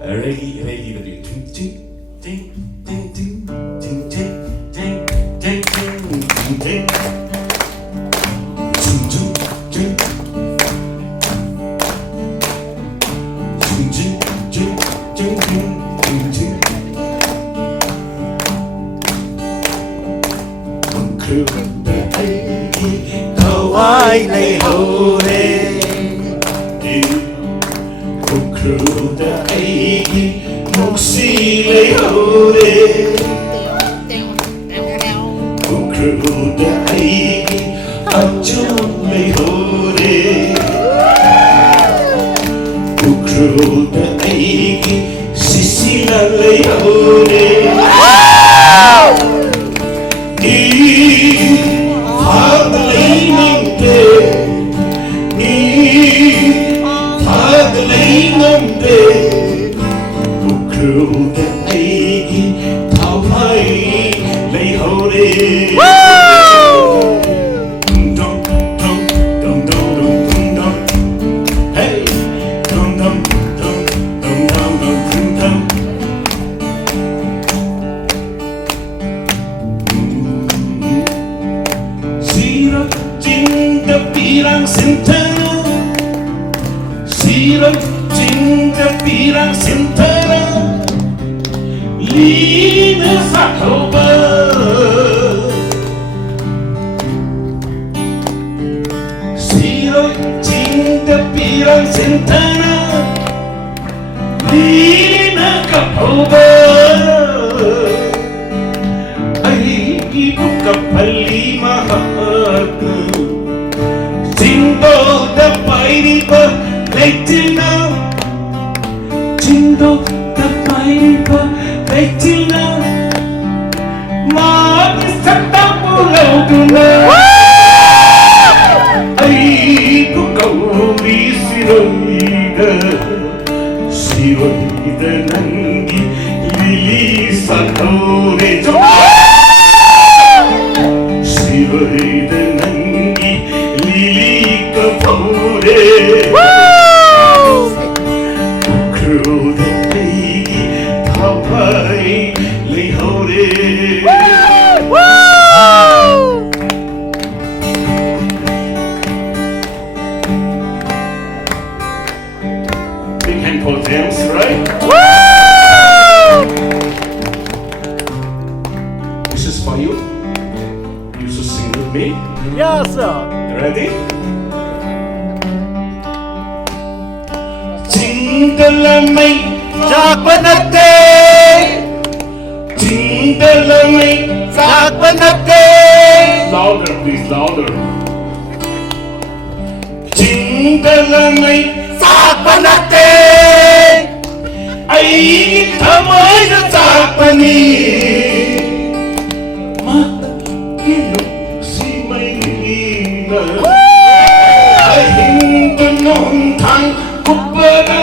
레기가 되게 thawai leihoule ukhrul eigi moksi leihoule ukhrul eigi achun leihoule ukhrul eigi sisila leihoule ukhrul eigi thawai leihoule dum dum dum dum dum dum hey dum dum dum dum dum dum sirap cinta pirang sentana sirap cinta pirang sentana lina sakoba sirap cinta pirang sentana lina kapoba ay ibu kapali mahatma Jingle the mighty bird, till now. Jingle the mighty bird, till now. Ma bisata pulau duna. Ay kukauli siroida, siroida nangi lili sakore jo. Siroida nangi lili kapore. Ukhrul eigi thawai leihoule. Big hand for dance, right? This is for you. You should sing with me. Yes, sir. Ready? Jindalamai Jakpanate, Jindalamai Jakpanate, Louder please, louder. Jindalamai Jakpanate, Eigi thawai Japani Makilo si mai lina Ahinda non thang kupara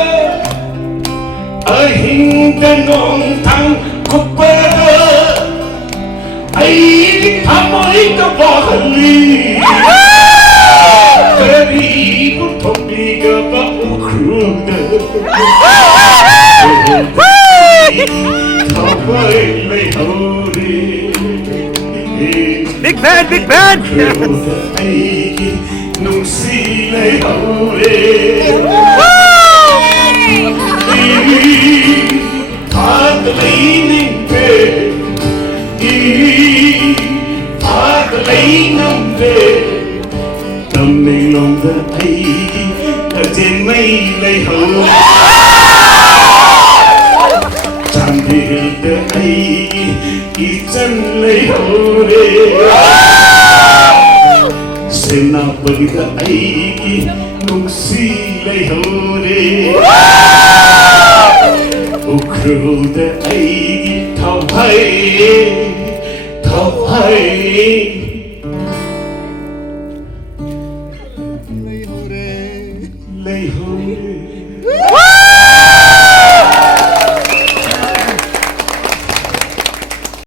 Ahinda non thang kupara Eigi thawai Japani Karibu thomiga ba ukhrul thawai leihoule. Big band, big band. Eigi moksi leihoule. Thad leining pe, thad leinam pe. Tamning long the eigi, trên mây leihoule. Chandil the eigi, chân leihoule. Senapati the eigi, moksi leihoule. Ukhrul the eigi thawai